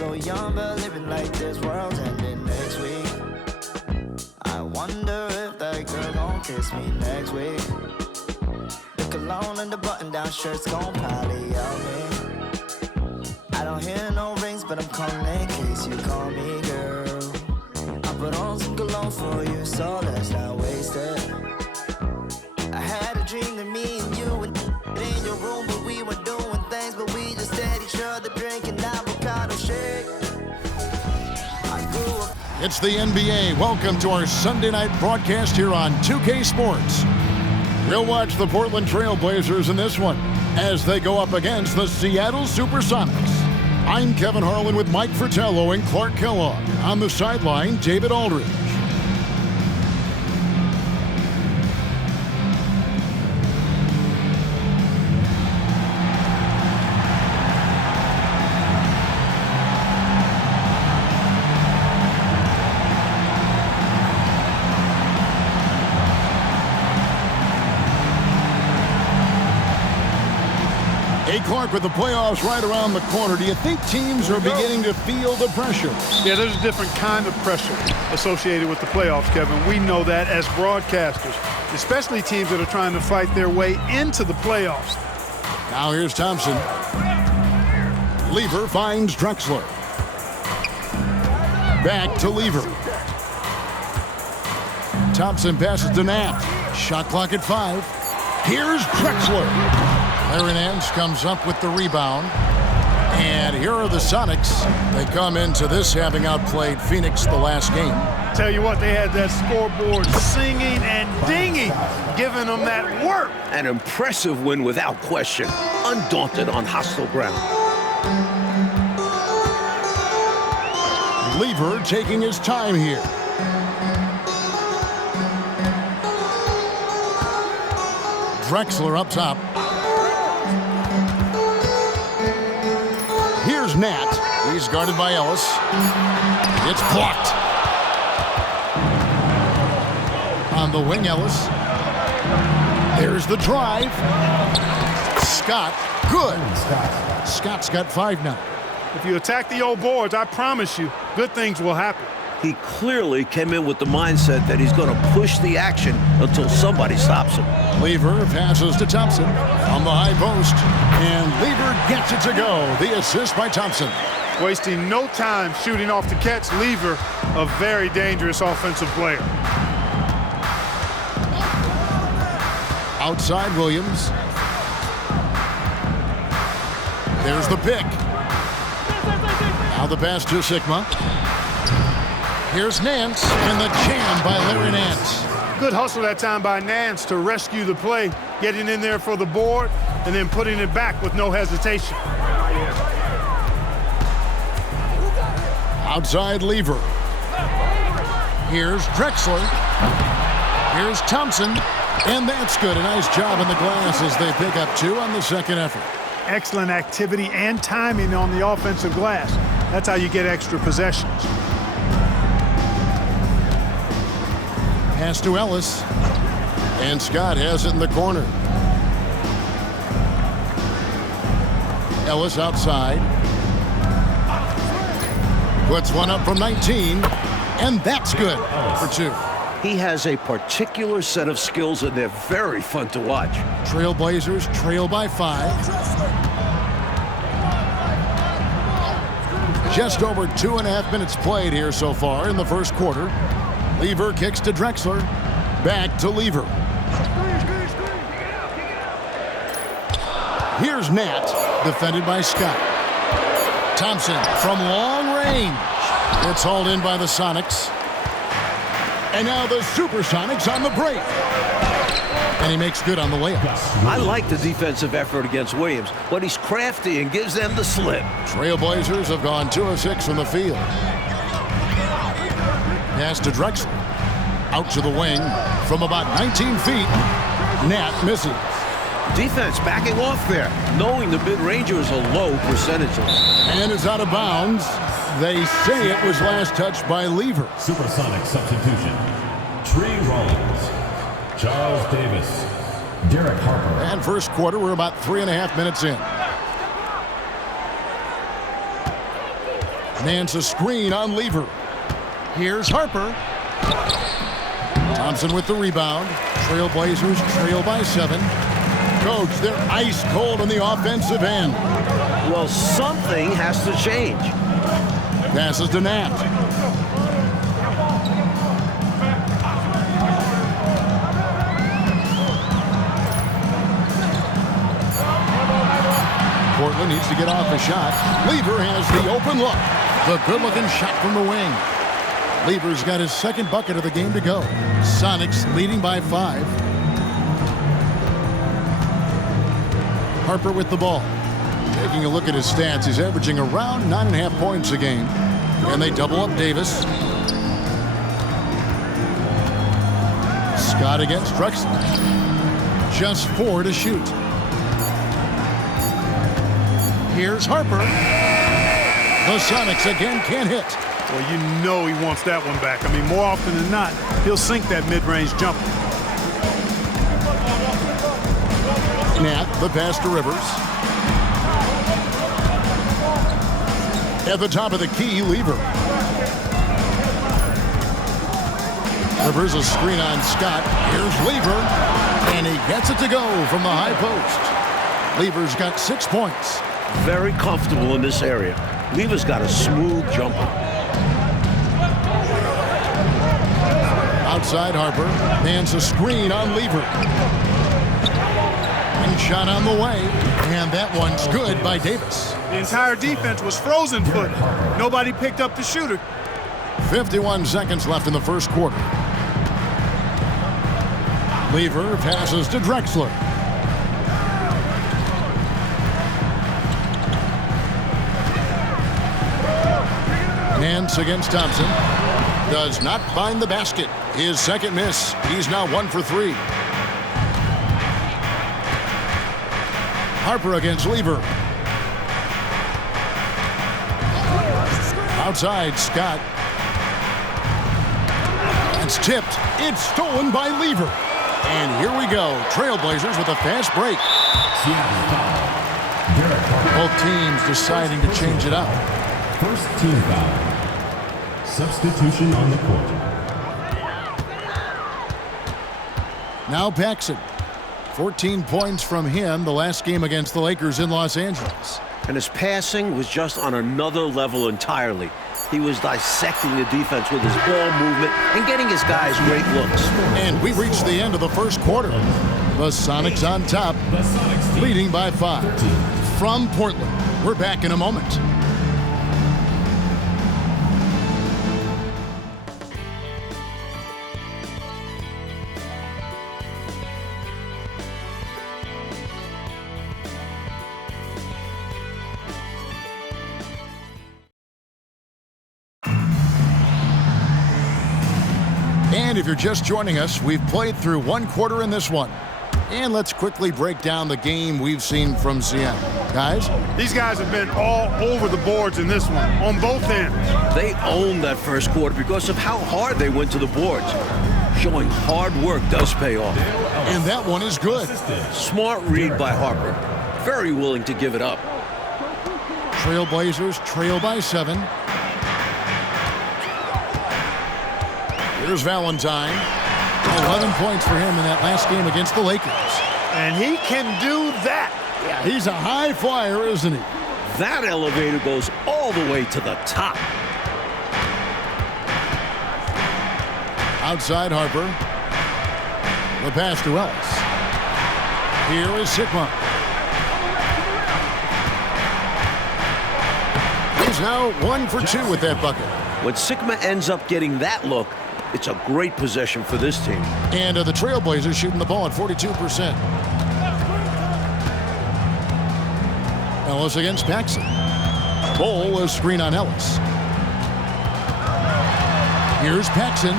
So young, but living like this world's ending next week. I wonder if that girl gon' kiss me next week. The cologne and the button-down shirt's gon' probably out me. I don't hear no rings, but I'm calling in case you call me, girl. I put on some cologne for you, so let's not waste it. I had a dream that me and you were in your room, but we were doing things, but we just had each other drinking avocado shake. I grew up. It's the NBA. Welcome to our Sunday night broadcast here on 2K Sports. We'll watch the Portland Trailblazers in this one as they go up against the Seattle SuperSonics. I'm Kevin Harlan with Mike Fratello and Clark Kellogg. On the sideline, David Aldridge. Hey, Clark, with the playoffs right around the corner, do you think teams are beginning to feel the pressure? Yeah, there's a different kind of pressure associated with the playoffs, Kevin. We know that as broadcasters, especially teams that are trying to fight their way into the playoffs. Now here's Thompson. Lever finds Drexler. Back to Lever. Thompson passes to Nat. Shot clock at 5. Here's Drexler. Larry Nance comes up with the rebound. And here are the Sonics. They come into this having outplayed Phoenix the last game. Tell you what, they had that scoreboard singing and dinging, giving them that work. An impressive win without question. Undaunted on hostile ground. Lever taking his time here. Drexler up top. Here's Nat. He's guarded by Ellis. It's blocked. On the wing, Ellis. There's the drive. Scott, good. Scott's got 5 now. If you attack the old boards, I promise you, good things will happen. He clearly came in with the mindset that he's going to push the action until somebody stops him. Lever passes to Thompson on the high post, and Lever gets it to go. The assist by Thompson. Wasting no time shooting off the catch. Lever, a very dangerous offensive player. Outside Williams. There's the pick. Now the pass to Sigma. Here's Nance, and the jam by Larry Nance. Good hustle that time by Nance to rescue the play, getting in there for the board, and then putting it back with no hesitation. Outside Lever. Here's Drexler. Here's Thompson, and that's good. A nice job on the glass as they pick up 2 on the second effort. Excellent activity and timing on the offensive glass. That's how you get extra possessions. Pass to Ellis, and Scott has it in the corner. Ellis outside. Puts one up from 19, and that's good for 2. He has a particular set of skills, and they're very fun to watch. Trailblazers trail by 5. Just over 2.5 minutes played here so far in the first quarter. Lever kicks to Drexler. Back to Lever. Here's Nat, defended by Scott. Thompson from long range. It's hauled in by the Sonics. And now the SuperSonics on the break. And he makes good on the layup. I like the defensive effort against Williams, but he's crafty and gives them the slip. Trailblazers have gone 2 of 6 from the field. Pass to Drexler. Out to the wing from about 19 feet. Nat misses. Defense backing off there, knowing the mid-ranger is a low percentage. And is out of bounds. They say it was last touched by Lever. SuperSonic substitution. Tree Rollins, Charles Davis, Derek Harper. And first quarter, we're about 3.5 minutes in. Nance a screen on Lever. Here's Harper. Thompson with the rebound. Trailblazers trail by 7. Coach, they're ice cold on the offensive end. Well, something has to change. Passes to Nance. Portland needs to get off a shot. Lever has the open look. The good-looking shot from the wing. Lever's got his second bucket of the game to go. Sonics leading by 5. Harper with the ball. Taking a look at his stats, he's averaging around 9.5 points a game. And they double up Davis. Scott against Drexler. Just 4 to shoot. Here's Harper. The Sonics again can't hit. Well, you know he wants that one back. I mean, more often than not, he'll sink that mid-range jumper. Nat, the pass to Rivers. At the top of the key, Lever. Rivers a screen on Scott. Here's Lever. And he gets it to go from the high post. Lever's got 6 points. Very comfortable in this area. Lever's got a smooth jumper. Outside Harper. Nance a screen on Lever. And shot on the way. And that one's good by Davis. The entire defense was frozen foot. Nobody picked up the shooter. 51 seconds left in the first quarter. Lever passes to Drexler. Nance against Thompson. Does not find the basket. His second miss. He's now 1 for 3. Harper against Lever. Outside, Scott. It's tipped. It's stolen by Lever. And here we go. Trailblazers with a fast break. Both teams deciding to change it up. First team foul. Substitution on the court. Now Paxson. 14 points from him the last game against the Lakers in Los Angeles. And his passing was just on another level entirely. He was dissecting the defense with his ball movement and getting his guys great looks. And we reached the end of the first quarter. The Sonics on top, leading by 5. From Portland, we're back in a moment. And if you're just joining us, we've played through one quarter in this one. And let's quickly break down the game we've seen from Seattle. Guys? These guys have been all over the boards in this one, on both ends. They owned that first quarter because of how hard they went to the boards. Showing hard work does pay off. And that one is good. Smart read by Harper. Very willing to give it up. Trailblazers trail by 7. Here's Valentine. 11 points for him in that last game against the Lakers. And he can do that. Yeah, he's a high flyer, isn't he? That elevator goes all the way to the top. Outside Harper. The pass to Ellis. Here is Sigma. He's now 1 for 2 with that bucket. When Sigma ends up getting that look, it's a great possession for this team. And the Trailblazers shooting the ball at 42%. Ellis against Paxson. Bowl a screen on Ellis. Here's Paxson.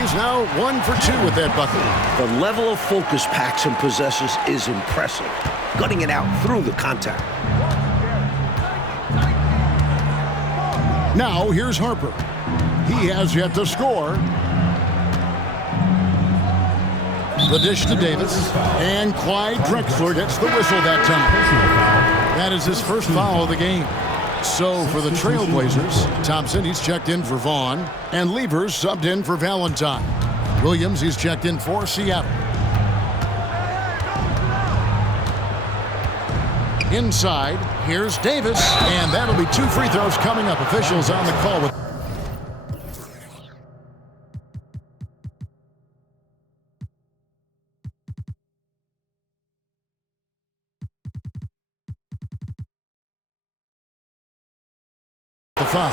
He's now 1 for 2 with that bucket. The level of focus Paxson possesses is impressive. Gutting it out through the contact. Now here's Harper. He has yet to score. The dish to Davis. And Clyde Drexler gets the whistle that time. That is his first foul of the game. So for the Trailblazers, Thompson, he's checked in for Vaughn, and Levers subbed in for Valentine. Williams, he's checked in for Seattle. Inside, here's Davis, and that'll be 2 free throws coming up. Officials on the call with the foul.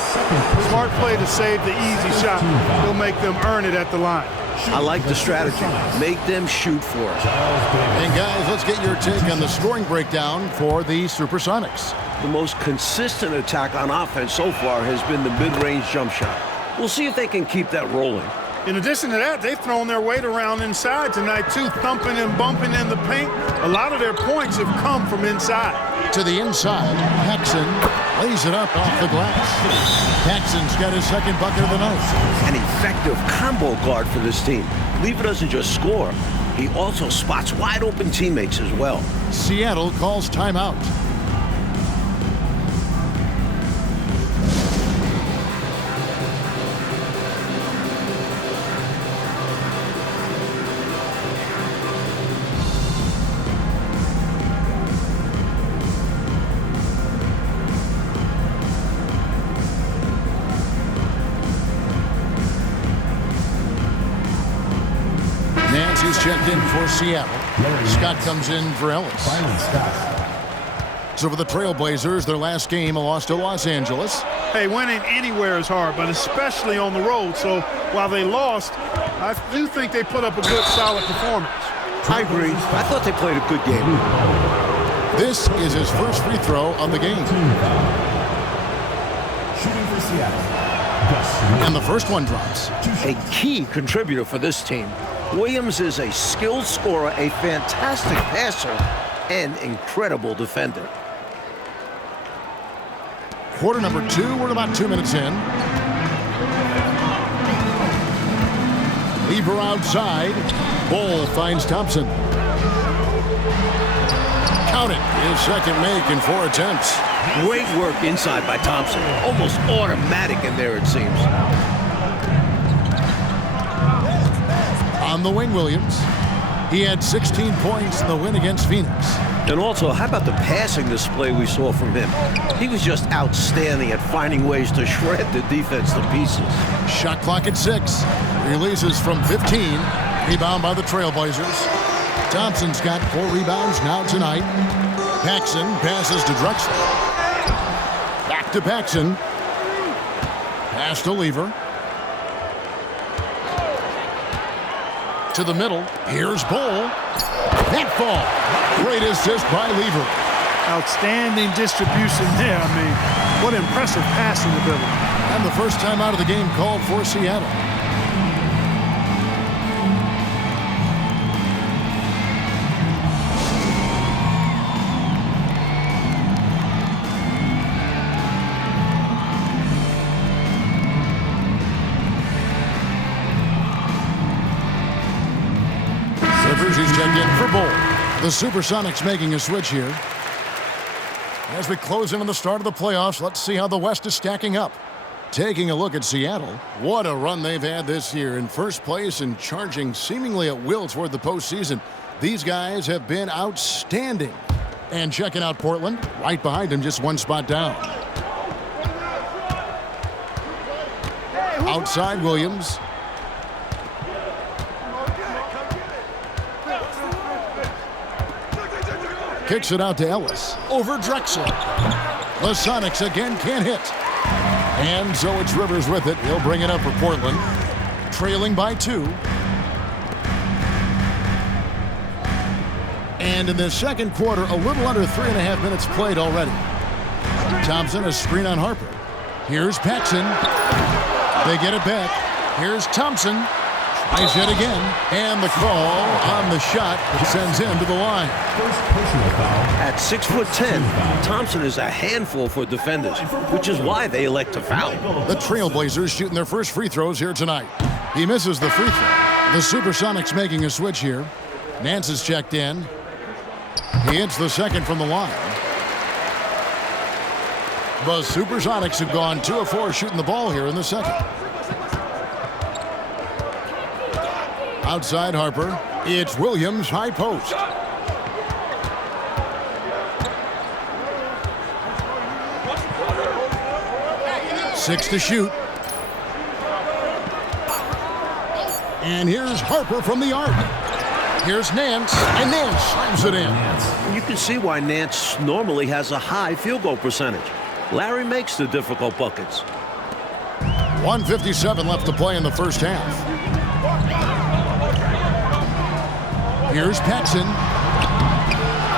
Smart play to save the easy shot. He'll make them earn it at the line. I like the strategy. Make them shoot for it. And guys, let's get your take on the scoring breakdown for the SuperSonics. The most consistent attack on offense so far has been the mid-range jump shot. We'll see if they can keep that rolling. In addition to that, they've thrown their weight around inside tonight, too, thumping and bumping in the paint. A lot of their points have come from inside. To the inside, Paxson lays it up off the glass. Paxson's got his second bucket of the night. An effective combo guard for this team. Lever doesn't just score, he also spots wide open teammates as well. Seattle calls timeout. He's checked in for Seattle. Scott comes in for Ellis. So for the Trailblazers, their last game, a loss to Los Angeles. Hey, winning anywhere is hard, but especially on the road. So while they lost, I do think they put up a good, solid performance. I agree. I thought they played a good game. This is his first free throw of the game. Shooting for Seattle. And the first one drops. A key contributor for this team. Williams is a skilled scorer, a fantastic passer, and incredible defender. Quarter number 2, we're about 2 minutes in. Lever outside. Ball finds Thompson. Count it. His second make in 4 attempts. Great work inside by Thompson. Almost automatic in there, it seems. On the wing, Williams. He had 16 points in the win against Phoenix. And also, how about the passing display we saw from him? He was just outstanding at finding ways to shred the defense to pieces. Shot clock at 6. Releases from 15. Rebound by the Trailblazers. Thompson's got 4 rebounds now tonight. Paxson passes to Drexler. Back to Paxson. Pass to Lever. To the middle. Here's Bull. That fall. Great assist by Lever. Outstanding distribution there. I mean, what impressive passing ability. And the first time out of the game called for Seattle. He's checked in for Bull. The SuperSonics making a switch here. As we close in on the start of the playoffs, let's see how the West is stacking up. Taking a look at Seattle, what a run they've had this year. In first place and charging seemingly at will toward the postseason. These guys have been outstanding. And checking out Portland, right behind him, just 1 spot down. Outside Williams. Kicks it out to Ellis. Over Drexler. The Sonics again can't hit. And so it's Rivers with it. He'll bring it up for Portland. Trailing by 2. And in the second quarter, a little under 3.5 minutes played already. Thompson, a screen on Harper. Here's Paxson. They get it back. Here's Thompson. Tries yet again. And the call on the shot sends him to the line. At 6'10", Thompson is a handful for defenders, which is why they elect to foul. The Trailblazers shooting their first free throws here tonight. He misses the free throw. The SuperSonics making a switch here. Nance is checked in. He hits the second from the line. The SuperSonics have gone 2 of 4 shooting the ball here in the second. Outside Harper. It's Williams, high post. Six to shoot. And here's Harper from the arc. Here's Nance, and Nance slams it in. You can see why Nance normally has a high field goal percentage. Larry makes the difficult buckets. 1:57 left to play in the first half. Here's Paxson.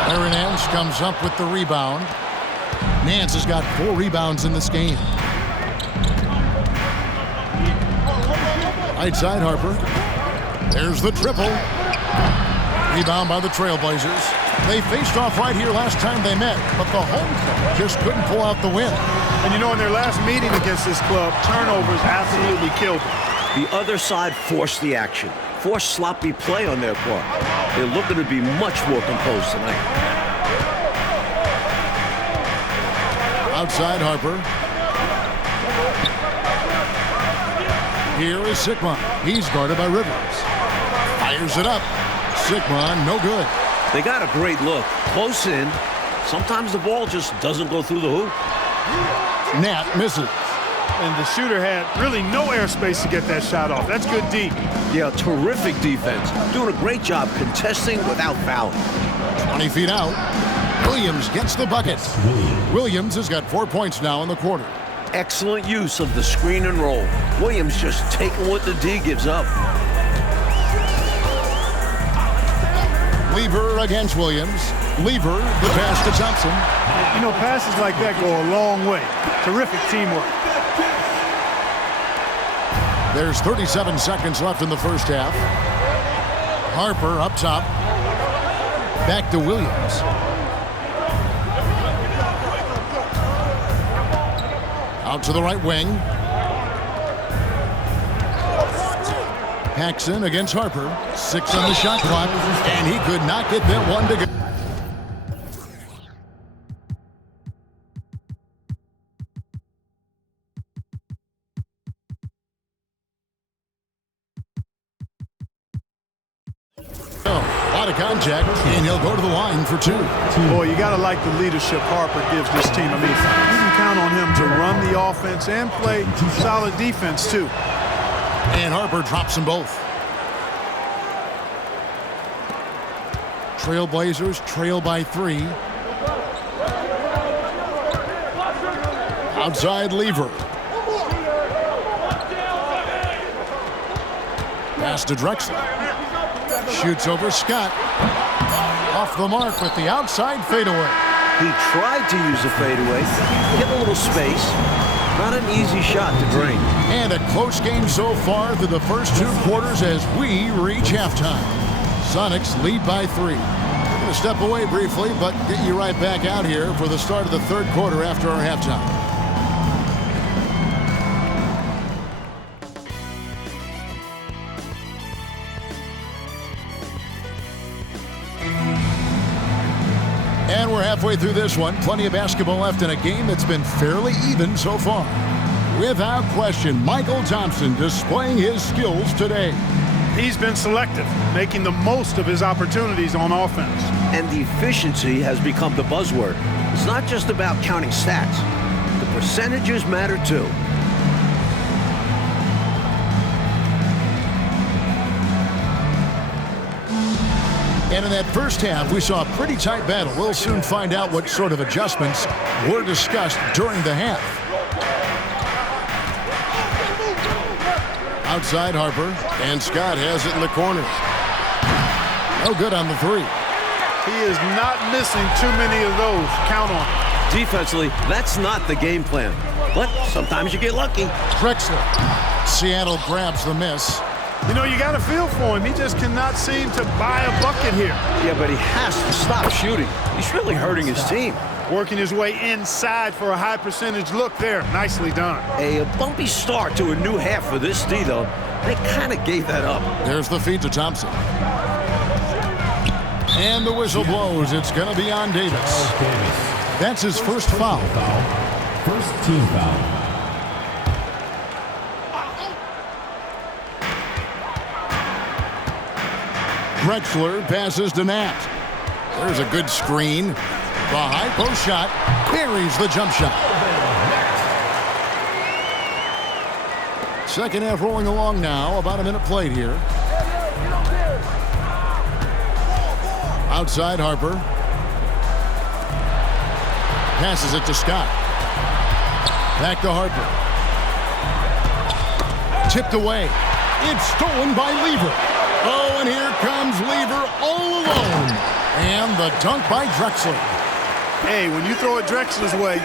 Larry Nance comes up with the rebound. Nance has got 4 rebounds in this game. Right side Harper. There's the triple. Rebound by the Trailblazers. They faced off right here last time they met, but the home club just couldn't pull out the win. And you know, in their last meeting against this club, turnovers absolutely killed them. The other side forced the action, forced sloppy play on their part. They're looking to be much more composed tonight. Outside Harper. Here is Sigma. He's guarded by Rivers. Fires it up. Sigma, no good. They got a great look. Close in. Sometimes the ball just doesn't go through the hoop. Nat misses. And the shooter had really no airspace to get that shot off. That's good D. Yeah, terrific defense. Doing a great job contesting without fouling. 20 feet out. Williams gets the bucket. Williams has got 4 points now in the quarter. Excellent use of the screen and roll. Williams just taking what the D gives up. Lever against Williams. Lever, the pass to Thompson. You know, passes like that go a long way. Terrific teamwork. There's 37 seconds left in the first half. Harper up top. Back to Williams. Out to the right wing. Paxson against Harper. 6 on the shot clock, and he could not get that one to go. A lot of contact, and he'll go to the line for 2. Boy, you got to like the leadership Harper gives this team. I mean, you can count on him to run the offense and play solid defense, too. And Harper drops them both. Trailblazers trail by 3. Outside Lever. Pass to Drexler. Shoots over Scott. Off the mark with the outside fadeaway. He tried to use a fadeaway, get a little space. Not an easy shot to drain. And a close game so far through the first 2 quarters as we reach halftime. Sonics lead by 3. We're going to step away briefly, but get you right back out here for the start of the third quarter after our halftime. And we're halfway through this one. Plenty of basketball left in a game that's been fairly even so far. Without question, Michael Thompson displaying his skills today. He's been selective, making the most of his opportunities on offense. And the efficiency has become the buzzword. It's not just about counting stats. The percentages matter too. And in that first half, we saw a pretty tight battle. We'll soon find out what sort of adjustments were discussed during the half. Outside Harper, and Scott has it in the corner. No good on the 3. He is not missing too many of those. Count on it. Defensively, that's not the game plan. But sometimes you get lucky. Drexler. Seattle grabs the miss. You know, you got to feel for him. He just cannot seem to buy a bucket here. Yeah, but he has to stop shooting. He's really hurting his team. Working his way inside for a high percentage look there. Nicely done. A bumpy start to a new half for this D, though. They kind of gave that up. There's the feed to Thompson. And the whistle blows. It's going to be on Davis. That's his first foul. First team foul. Drexler passes to Nat. There's a good screen. The high post shot buries the jump shot. Second half rolling along now. About a minute played here. Outside Harper. Passes it to Scott. Back to Harper. Tipped away. It's stolen by Lever. Oh, and here comes Lever all alone. And the dunk by Drexler. Hey, when you throw it Drexler's way,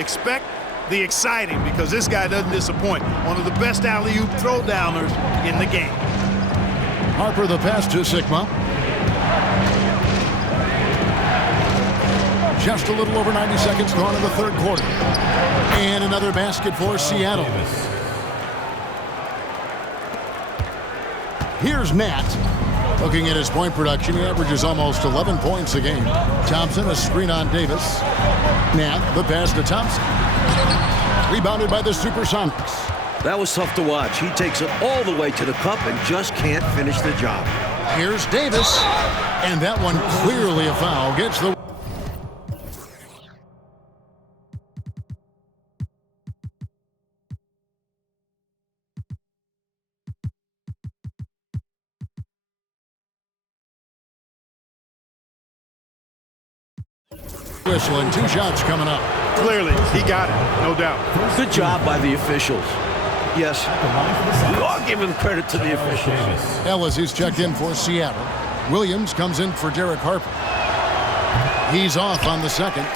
expect the exciting, because this guy doesn't disappoint. One of the best alley-oop throw-downers in the game. Harper the pass to Sigma. Just a little over 90 seconds gone in the third quarter. And another basket for Seattle. Here's Nat. Looking at his point production, he averages almost 11 points a game. Thompson, a screen on Davis. Nat, the pass to Thompson. Rebounded by the SuperSonics. That was tough to watch. He takes it all the way to the cup and just can't finish the job. Here's Davis. And that one clearly a foul. Gets the... whistle and 2 shots coming up. Clearly, he got it, no doubt. Good job by the officials. Yes, we are giving credit to the officials. Ellis, he's checked in for Seattle. Williams comes in for Derek Harper. He's off on the second.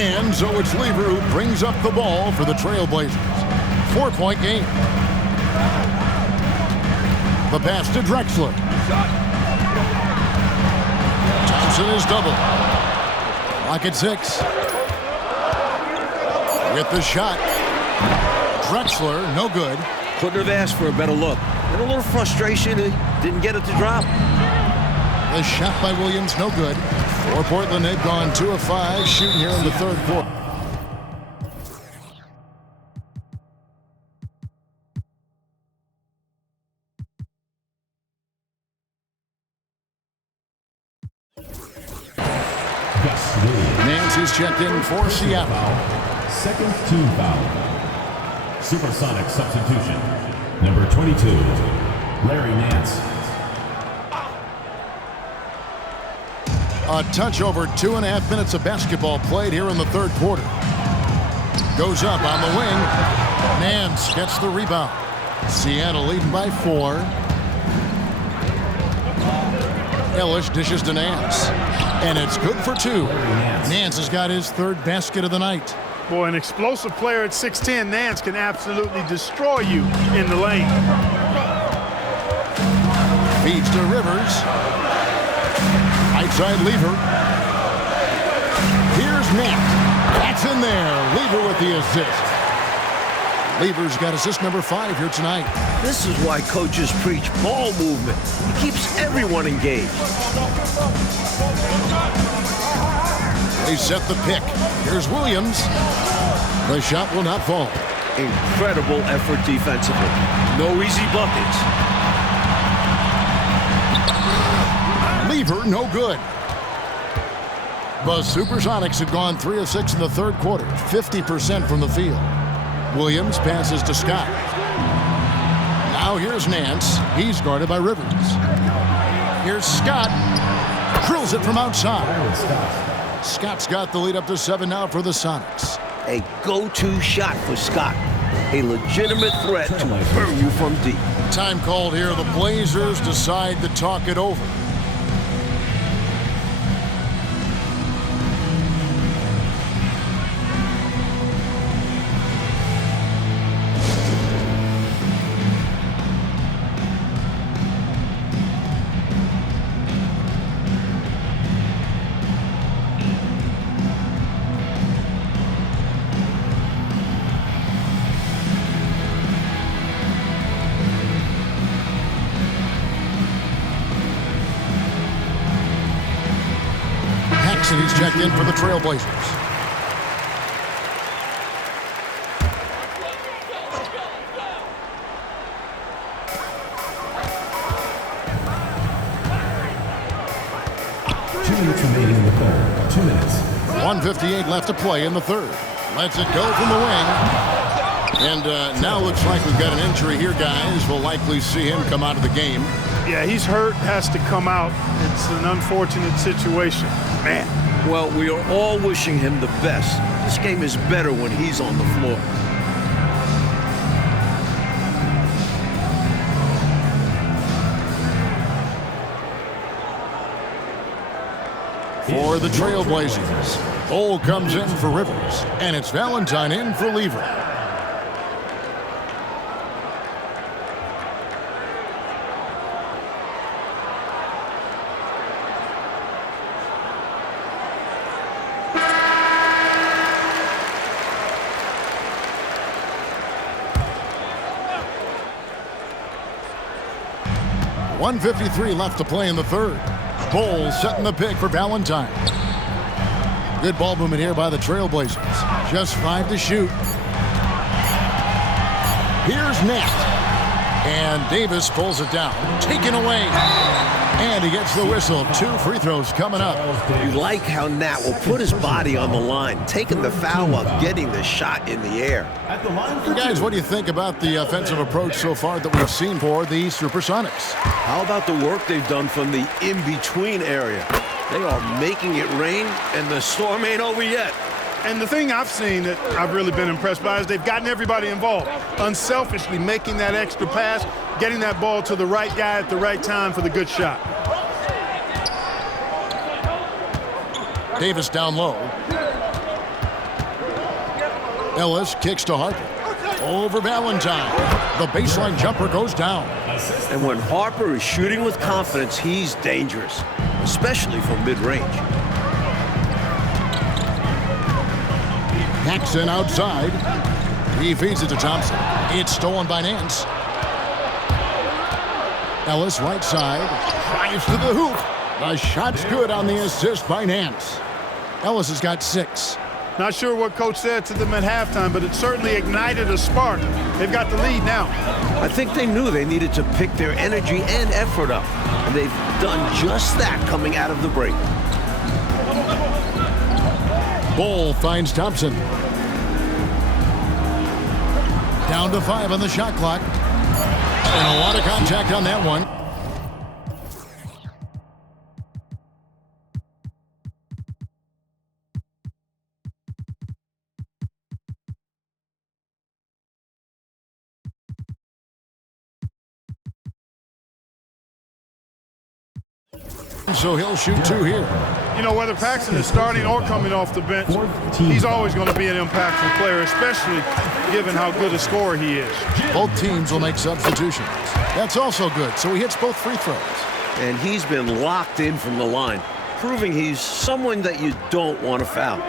And so it's Lever who brings up the ball for the Trailblazers. 4-point game. The pass to Drexler. Thompson is double. Lock at 6. With the shot. Drexler, no good. Couldn't have asked for a better look. And a little frustration, he didn't get it to drop. The shot by Williams, no good. For Portland, they've gone 2 of 5 shooting here in the third quarter. Nancy's checked in for Seattle. Second team foul. SuperSonics substitution. Number 22, Larry Nance. A touch over 2.5 minutes of basketball played here in the third quarter. Goes up on the wing. Nance gets the rebound. Seattle leading by 4. Ellis dishes to Nance. And it's good for 2. Nance has got his 3rd basket of the night. Boy, an explosive player at 6'10", Nance can absolutely destroy you in the lane. Feeds to Rivers. Outside Lever. Here's Nat. That's in there. Lever with the assist. Lever's got assist number 5 here tonight. This is why coaches preach ball movement. It keeps everyone engaged. They set the pick. Here's Williams. The shot will not fall. Incredible effort defensively. No easy buckets. Lever, no good. The SuperSonics had gone 3 of 6 in the third quarter, 50% from the field. Williams passes to Scott. Now here's Nance. He's guarded by Rivers. Here's Scott. Drills it from outside. Scott's got the lead up to 7 now for the Sonics. A go-to shot for Scott. A legitimate threat to burn you from deep. Time called here. The Blazers decide to talk it over. And he's checked in for the Trailblazers. minutes remaining in the third. 2 minutes. 1:58 left to play in the third. Lets it go from the wing. And now looks like we've got an injury here, guys. We'll likely see him come out of the game. Yeah, he's hurt, has to come out. It's an unfortunate situation. Man. Well, we are all wishing him the best. This game is better when he's on the floor. For the Trailblazers, Cole comes in for Rivers, and it's Valentine in for Lever. .153 left to play in the third. Bowles setting the pick for Valentine. Good ball movement here by the Trailblazers. Just 5 to shoot. Here's Nat. And Davis pulls it down. Taken away. And he gets the whistle. 2 free throws coming up. You like how Nat will put his body on the line, taking the foul while getting the shot in the air. Guys, what do you think about the offensive approach so far that we've seen for the SuperSonics? How about the work they've done from the in-between area? They are making it rain, and the storm ain't over yet. And the thing I've seen that I've really been impressed by is they've gotten everybody involved. Unselfishly making that extra pass, getting that ball to the right guy at the right time for the good shot. Davis down low. Ellis kicks to Harper. Over Valentine. The baseline jumper goes down. And when Harper is shooting with confidence, he's dangerous, especially from mid-range. Paxson outside. He feeds it to Thompson. It's stolen by Nance. Ellis right side. Drives to the hoop. The shot's good on the assist by Nance. Ellis has got 6. Not sure what coach said to them at halftime, but it certainly ignited a spark. They've got the lead now. I think they knew they needed to pick their energy and effort up, and they've done just that coming out of the break. Ball finds Thompson. Down to 5 on the shot clock. And a lot of contact on that one. So he'll shoot 2 here. You know, whether Paxson is starting or coming off the bench, he's always going to be an impactful player, especially given how good a scorer he is. Both teams will make substitutions. That's also good, so he hits both free throws. And he's been locked in from the line, proving he's someone that you don't want to foul.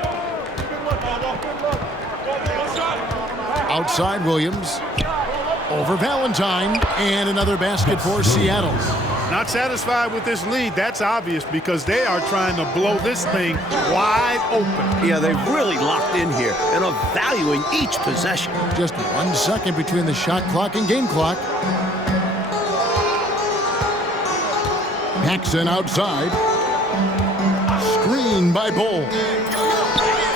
Outside Williams. Over Valentine. And another basket for Seattle. Not satisfied with this lead. That's obvious because they are trying to blow this thing wide open. Yeah, they've really locked in here and are valuing each possession. Just 1 second between the shot clock and game clock. Paxson outside. Screen by Bull.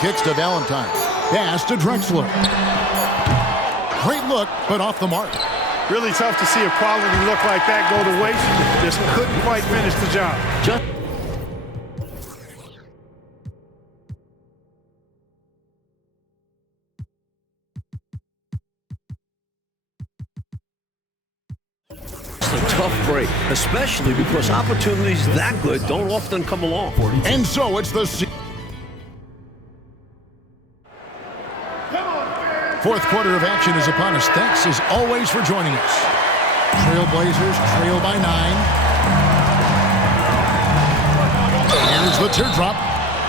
Kicks to Valentine. Pass to Drexler. Great look, but off the mark. Really tough to see a quality look like that go to waste. Just couldn't quite finish the job. It's a tough break, especially because opportunities that good don't often come along. And so it's the fourth quarter of action is upon us. Thanks as always for joining us. Trailblazers trail by 9. Here's the teardrop.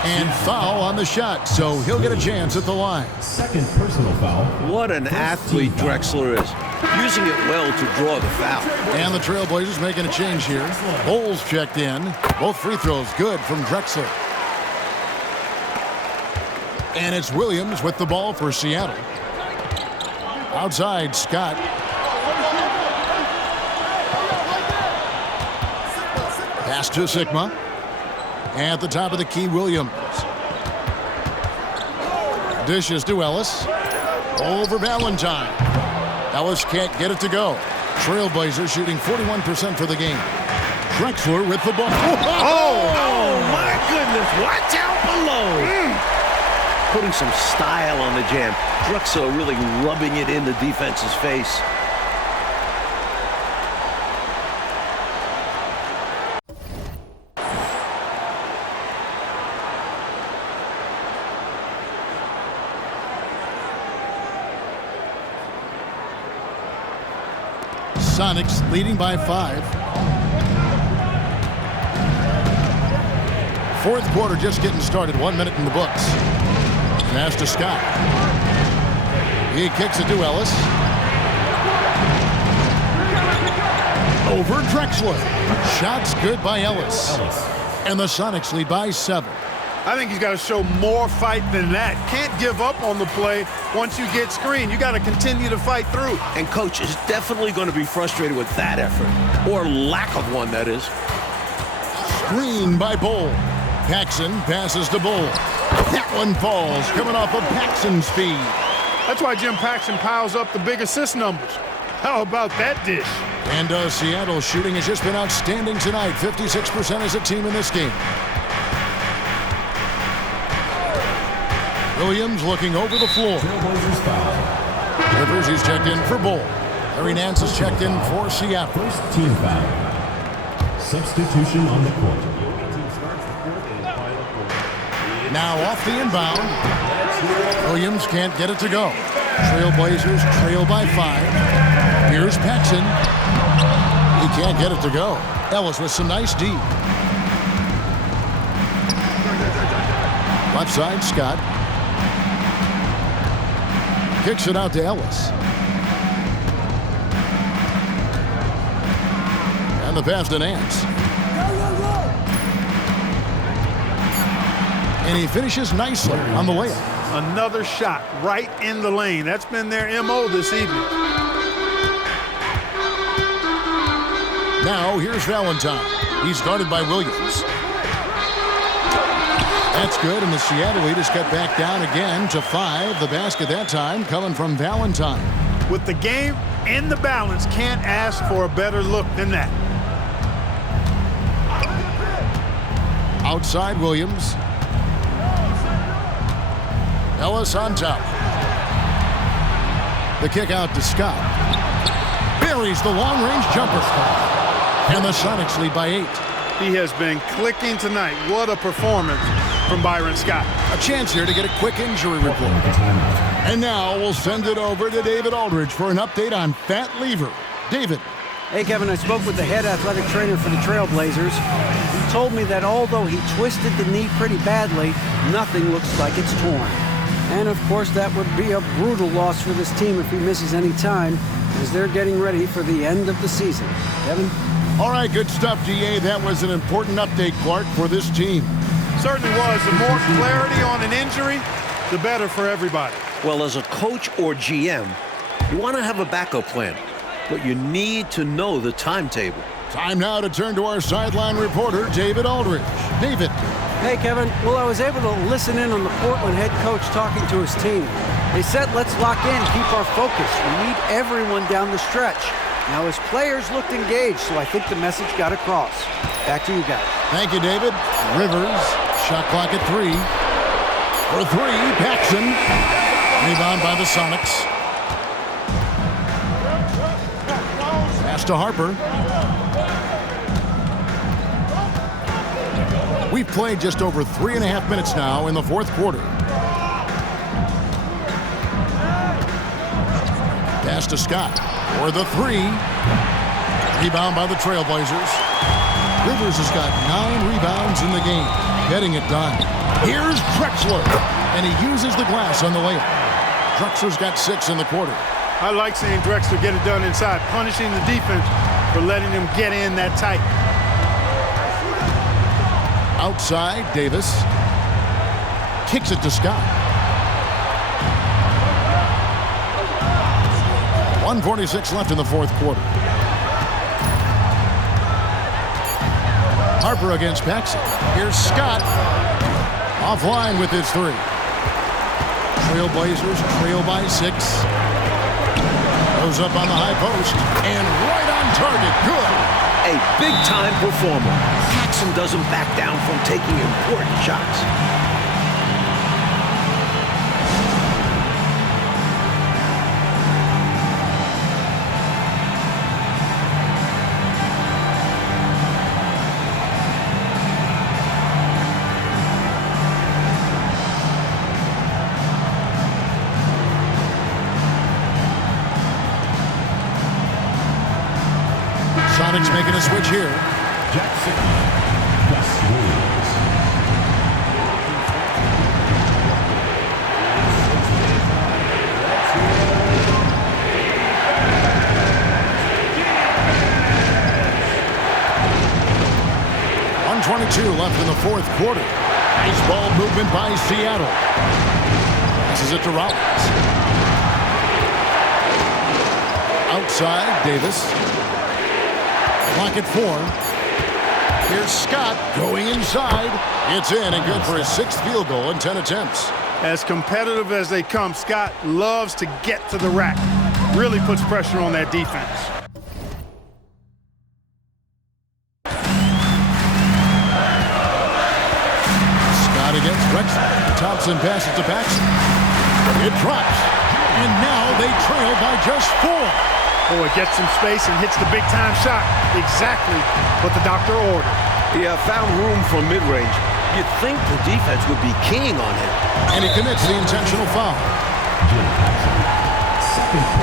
And foul on the shot, so he'll get a chance at the line. Second personal foul. What an athlete Drexler is, using it well to draw the foul. And the Trailblazers making a change here. Bowles checked in. Both free throws good from Drexler. And it's Williams with the ball for Seattle. Outside, Scott. Pass to Sigma. At the top of the key, Williams. Dishes to Ellis. Over Valentine. Ellis can't get it to go. Trailblazers shooting 41% for the game. Drexler with the ball. Oh, my goodness. Watch out below. Putting some style on the jam. Drexler really rubbing it in the defense's face. Sonics leading by 5. Fourth quarter just getting started. 1 minute in the books. Pass to Scott. He kicks it to Ellis. Over Drexler. Shots good by Ellis. And the Sonics lead by 7. I think he's got to show more fight than that. Can't give up on the play once you get screened. You got to continue to fight through. And coach is definitely going to be frustrated with that effort. Or lack of one, that is. Screen by Bull. Paxson passes to Bull. That one falls, coming off of Paxson's speed. That's why Jim Paxson piles up the big assist numbers. How about that dish? And Seattle's shooting has just been outstanding tonight. 56% as a team in this game. Williams looking over the floor. Rivers, he's checked in for Bull. Larry Nance is checked in for Seattle. First team foul. Substitution on the court. Now off the inbound. Williams can't get it to go. Trailblazers trail by 5. Here's Paxson. He can't get it to go. Ellis with some nice D. Left side, Scott. Kicks it out to Ellis. And the pass to Nance. And he finishes nicely on the layup. Another shot right in the lane. That's been their MO this evening. Now here's Valentine. He's guarded by Williams. That's good, and the Seattle lead is cut back down again to 5. The basket that time coming from Valentine. With the game in the balance, can't ask for a better look than that. Outside Williams. Ellis on top. The kick out to Scott. Buries the long-range jumper. And the Sonics lead by 8. He has been clicking tonight. What a performance from Byron Scott. A chance here to get a quick injury report. And now we'll send it over to David Aldridge for an update on Fat Lever. David. Hey, Kevin, I spoke with the head athletic trainer for the Trailblazers. He told me that although he twisted the knee pretty badly, nothing looks like it's torn. And, of course, that would be a brutal loss for this team if he misses any time, as they're getting ready for the end of the season. Kevin? All right, good stuff, DA. That was an important update, Clark, for this team. Certainly was. The more clarity on an injury, the better for everybody. Well, as a coach or GM, you want to have a backup plan, but you need to know the timetable. Time now to turn to our sideline reporter, David Aldridge. David. Hey, Kevin. Well, I was able to listen in on the Portland head coach talking to his team. They said, let's lock in, keep our focus. We need everyone down the stretch. Now, his players looked engaged, so I think the message got across. Back to you guys. Thank you, David. Rivers, shot clock at 3. For 3, Paxson. Rebound by the Sonics. Pass to Harper. We've played just over 3.5 minutes now in the fourth quarter. Pass to Scott for the 3. Rebound by the Trailblazers. Rivers has got 9 rebounds in the game, getting it done. Here's Drexler, and he uses the glass on the layup. Drexler's got 6 in the quarter. I like seeing Drexler get it done inside, punishing the defense for letting them get in that tight. Outside, Davis kicks it to Scott. 1:46 left in the fourth quarter. Harper against Paxson. Here's Scott. Offline with his three. Trailblazers trail by 6. Goes up on the high post. And right on target. Good. A big-time performer. Paxson doesn't back down from taking important shots. Sonics making a switch here. Jackson, Gus Williams. .122 left in the fourth quarter. Nice ball movement by Seattle. This is it to Rollins. Outside, Davis. Clock at 4. Here's Scott going inside. It's in and good for his 6th field goal in 10 attempts. As competitive as they come, Scott loves to get to the rack. Really puts pressure on that defense. Scott against Drexler. Thompson passes to Paxson. It drops. And now they trail by just 4. Boy, gets some space and hits the big-time shot. Exactly what the doctor ordered. Yeah, found room for mid-range. You'd think the defense would be keying on him. And he commits the intentional foul.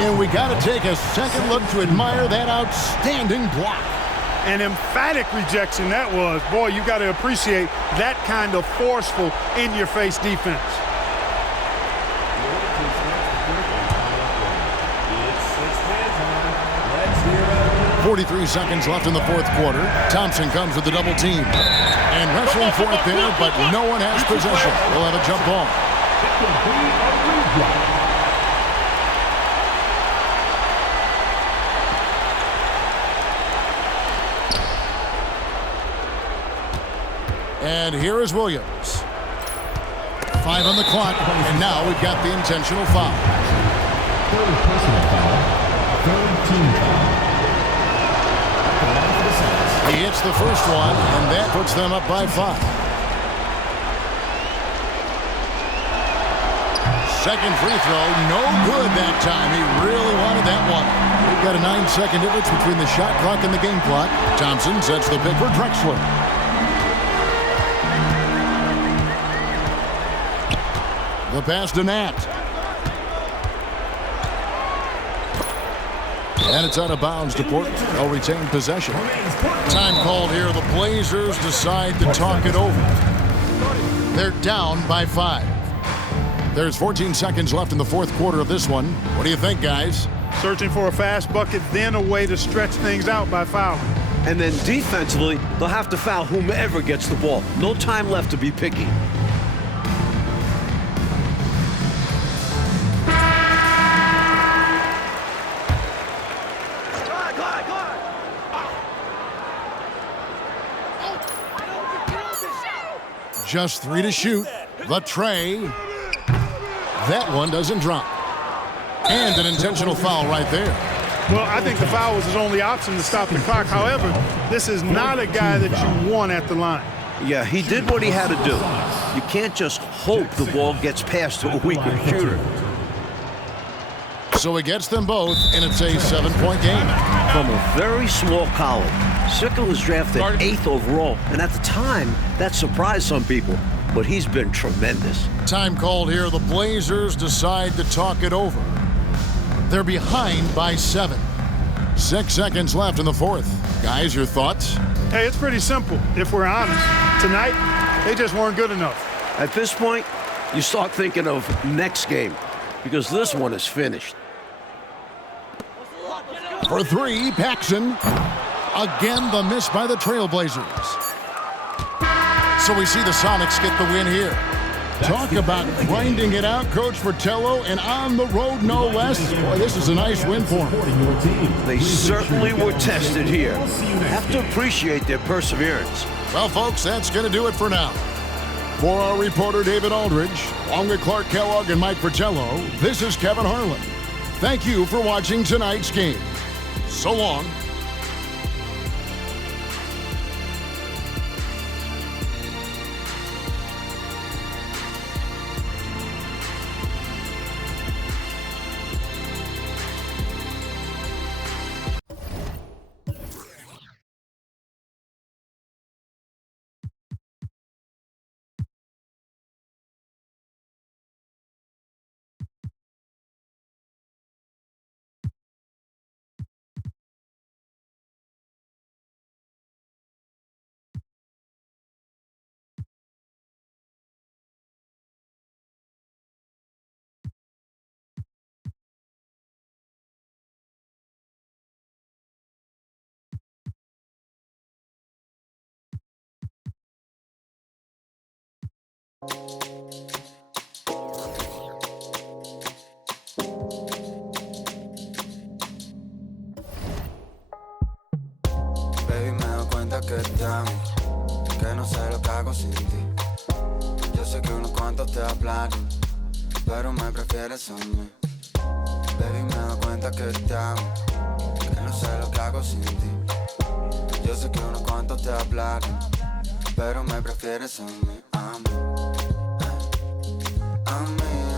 And we got to take a second look to admire that outstanding block. An emphatic rejection that was. Boy, you got to appreciate that kind of forceful, in-your-face defense. 43 seconds left in the fourth quarter. Thompson comes with the double team. And wrestling for it there, but no one has possession. We'll have a jump ball. And here is Williams. 5 on the clock, and now we've got the intentional foul. Third personal foul. Third team foul. He hits the first one, and that puts them up by 5. Second free throw, no good that time. He really wanted that one. We've got a 9-second difference between the shot clock and the game clock. Thompson sets the pick for Drexler. The pass to Nat. And it's out of bounds to Portland. They'll retain possession. Time called here. The Blazers decide to talk it over. They're down by 5. There's 14 seconds left in the fourth quarter of this one. What do you think, guys? Searching for a fast bucket, then a way to stretch things out by fouling. And then defensively, they'll have to foul whomever gets the ball. No time left to be picky. Just 3 to shoot. The tray. That one doesn't drop. And an intentional foul right there. Well, I think the foul was his only option to stop the clock. However, this is not a guy that you want at the line. Yeah, he did what he had to do. You can't just hope the ball gets past to a weaker shooter. So he gets them both, and it's a 7-point game. From a very small college, Sickle was drafted 8th overall, and at the time, that surprised some people. But he's been tremendous. Time called here. The Blazers decide to talk it over. They're behind by 7. 6 seconds left in the fourth. Guys, your thoughts? Hey, it's pretty simple, if we're honest. Tonight, they just weren't good enough. At this point, you start thinking of next game, because this one is finished. For 3, Paxson. Again, the miss by the Trailblazers. So we see the Sonics get the win here. Talk about grinding it out, Coach Fratello, and on the road, no less. Boy, this is a nice win for them. They certainly were tested here. Have to appreciate their perseverance. Well, folks, that's going to do it for now. For our reporter, David Aldridge, along with Clark Kellogg and Mike Fratello, this is Kevin Harlan. Thank you for watching tonight's game. So long. Baby, me doy cuenta que te amo, que no sé lo que hago sin ti. Yo sé que unos cuantos te hablan, pero me prefieres a mí. Baby, me doy cuenta que te amo, que no sé lo que hago sin ti. Yo sé que unos cuantos te hablan, pero me prefieres a mí, a mí, a mí.